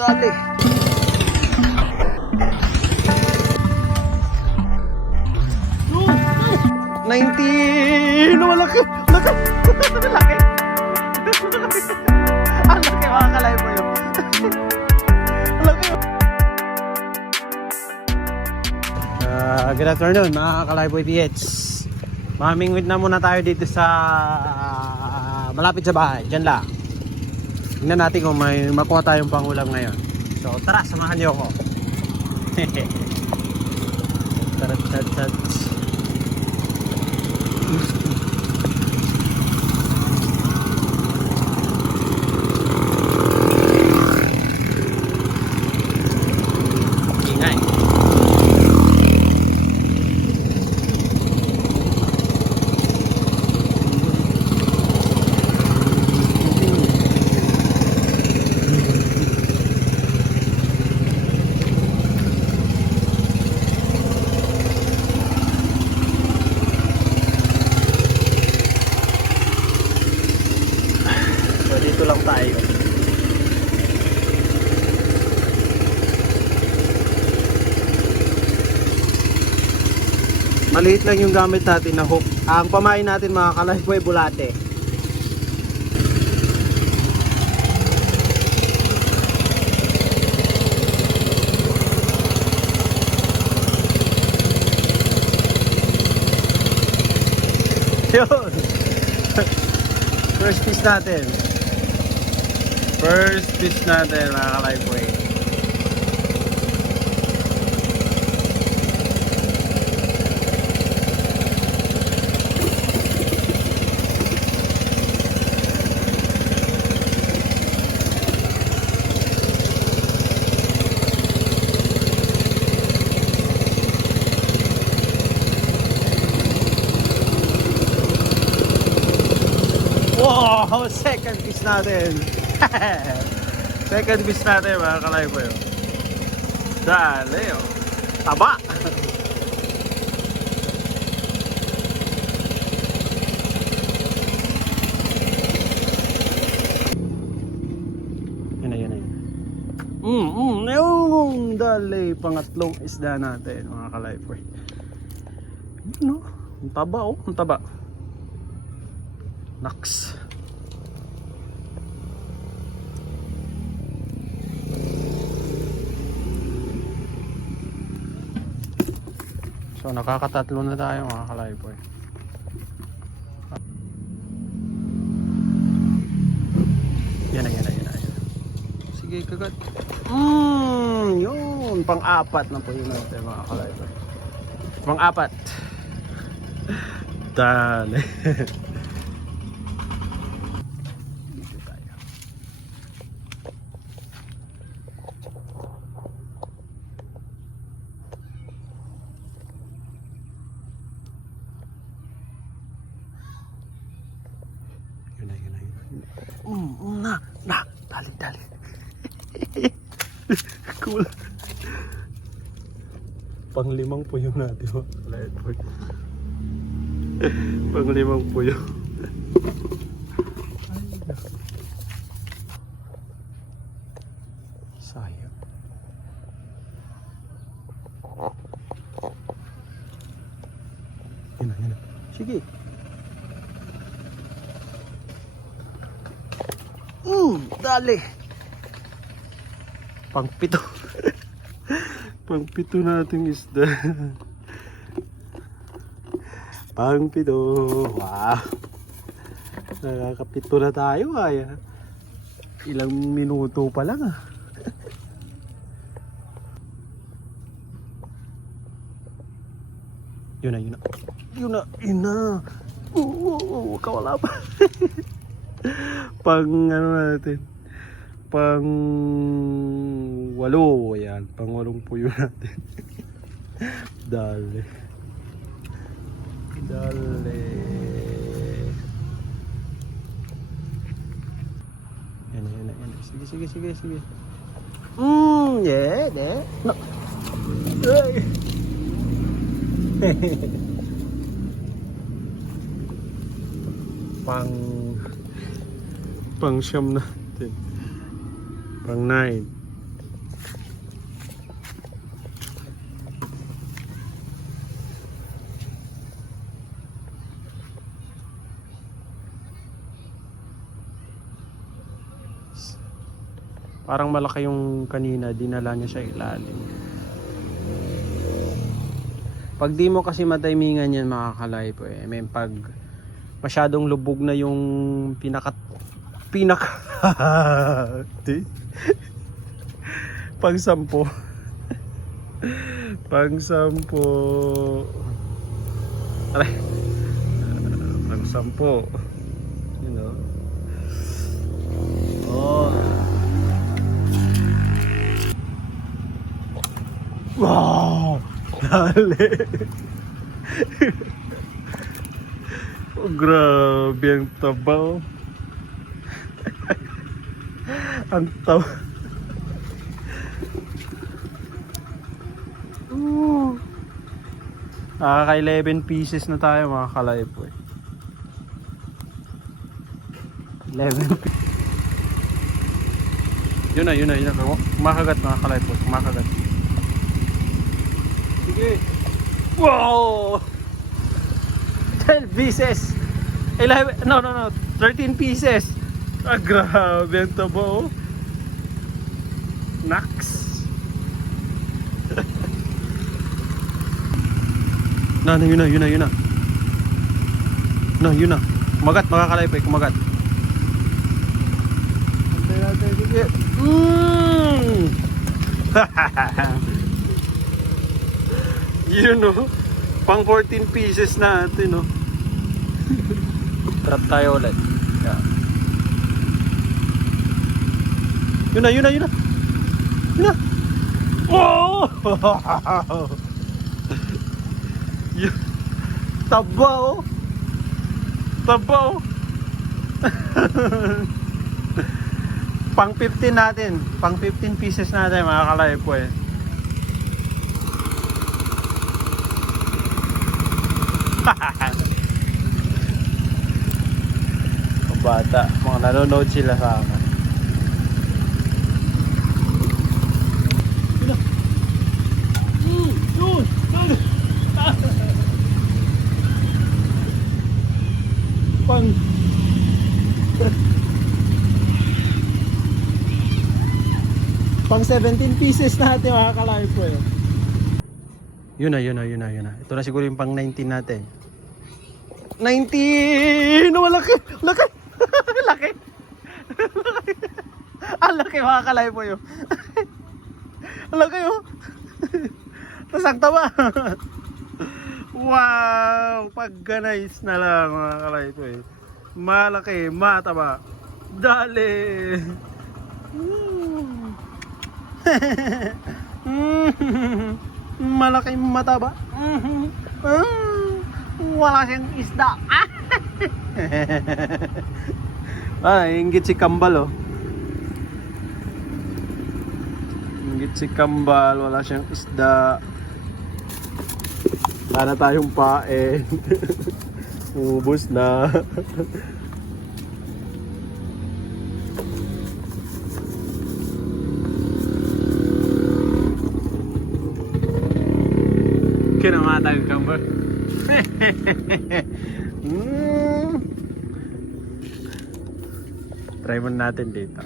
Dali. Oh, 19. Malaki. Laki. Laki. Ang laki mga kalay mo yun. Laki. Good afternoon mga Kalayboy PH. Mamingwit na muna tayo dito sa malapit sa bahay. Diyan lang. Tingnan natin kung may makuha tayong pangulam ngayon. So tara, samahan niyo ako. Tarat. Ingay. Dito lang tayo. Maliit lang yung gamit natin na hook. Ang pamain natin mga Kalayboy, bulate. Yun. First piece natin. First fish natin mga Kalayboy. Wow! Second fish natin. Second fish natin mga Kalayboy. Dali oh. Taba. Yun. Dali. Pangatlong isda natin mga Kalayboy. Ano? Ang taba oh. Ang taba. Naks. So nakakatatlo na tayo mga Kalayboy. Yan. Sige, kagat. Yun. Pang-apat na po yun natin mga Kalayboy. Pang-apat. Dali. Dito tayo. Yun na. Dali. Cool. Pang-limang puyo natin mga Kalayboy. Pang-limang puyo. Sayang. Yun. Sige. Dali. Pang-pito. Pang-pito nating isda. Pang-pito. Wow. Nakakapito na tayo ay. Ilang minuto pa lang ah. Yun na. Kawala pa. Pang ano natin. Pang 8. Ayan. Pang 8 puyo natin. Dali. Yan. Sige. Yeah. No. Pang siyam natin. Pang 9. Parang malaki yung kanina, dinala niya sa ilalim. Pag di mo kasi matimingan yan mga kalaypo eh. May pag masyadong lubog na yung pinaka pang sampo. Pang sampo. Aray. Pang sampo. You know. Oh. Wow! Dali! Oh, grabe ang tabaw. Ang tabaw. Nakaka 11 pieces na tayo mga kalaypo eh. 11 pieces. Yun na. Kumakagat mga kalaypo. Kumakagat. Sige. Wow! 12 pieces. 11, no. 13 pieces. Ah, grabe ang taba oh. Nax. Yun na. No, yun na. Kumagat, makakalaypo eh. Kumagat. Antay natin. Sige. Yun no. Pang 14 pieces natin no. Trap tayo ulit. Yeah. Yun na. Oh! Taba oh. Pang 15 natin. Pang 15 pieces natin mga kalaypo eh. Bata, mga nanonood sila sa akin. Pang 17 pieces natin mga kalaypo eh. Yun na. Ito na siguro yung pang 19 natin. 19! Malaki! Laki! Laki! Ang laki mga kalaypo yun. Ang laki yun. Nasakta ba? Wow! Pag-ganais na lang mga kalaypo eh. Malaki, mataba. Dali! Malaki mataba. Wala siyang isda. Inggit si Kambal oh. Inggit si Kambal, wala siyang isda. Wala na tayong pae. Ubus na. Kinamatag Kambal. Try mo natin dito.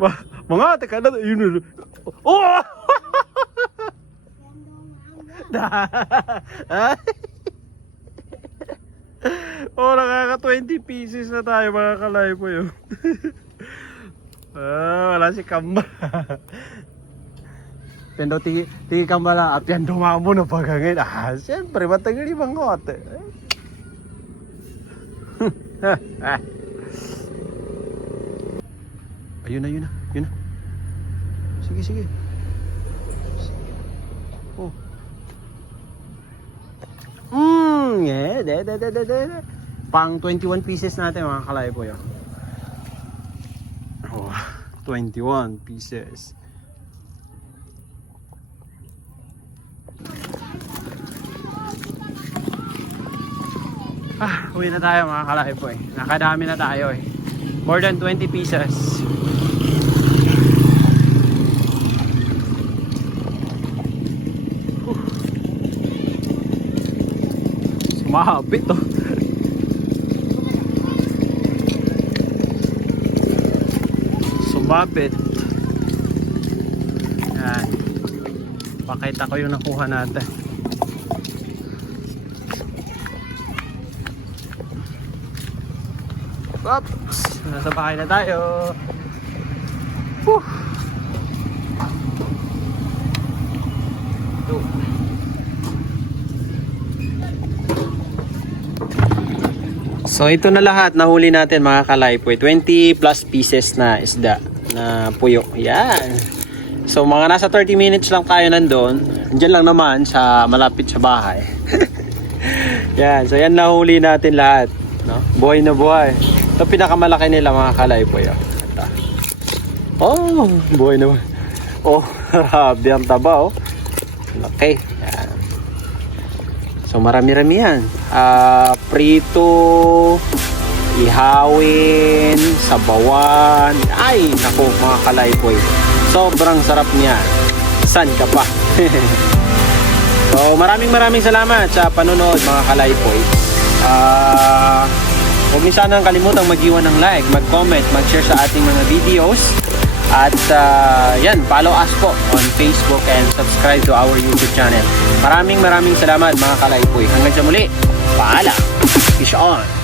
Wah, mga teka na yun. Oh! Oh, nakaka 20 pieces na tayo mga kalaypo yun. Wala si Kamba. Pero tigi Kamba lang, apyan dumamo na pagangin. Siyempre, matagal ibang kote. Ayun na. Sige. Oh. Yeah, de. Pang 21 pieces natin mga kalaypo yun. Oh, 21 pieces. Uwi na tayo mga kalaypo eh. Nakadami na tayo eh. More than 20 pieces. Sumabit oh. lumapit. Yan. Pakita ko yung nakuha natin. Oops! Nasa bahay na tayo. Whew! So ito na lahat nahuli natin mga kalaypoy. 20 plus pieces na isda na puyo. Yan. So mga nasa 30 minutes lang tayo nandun. Diyan lang naman sa malapit sa bahay. Yan. So yan nahuli natin lahat. No? Buhay na buhay. Ito pinakamalaki nila mga kalaypoy. Oh, buhay na buhay. Oh, biyang taba oh. Okay. Yan. So marami-rami yan. Prito, ihawin, sabawan. Ay, naku mga kalaypoy. Sobrang sarap niya. San ka pa? So maraming salamat sa panonood mga kalaypoy. Huwag niyo sanang kalimutang mag-iwan ng like, mag-comment, mag-share sa ating mga videos. At yan, follow us po on Facebook and subscribe to our YouTube channel. Maraming salamat mga kalaypoy. Hanggang sa muli, paalam. Fish on!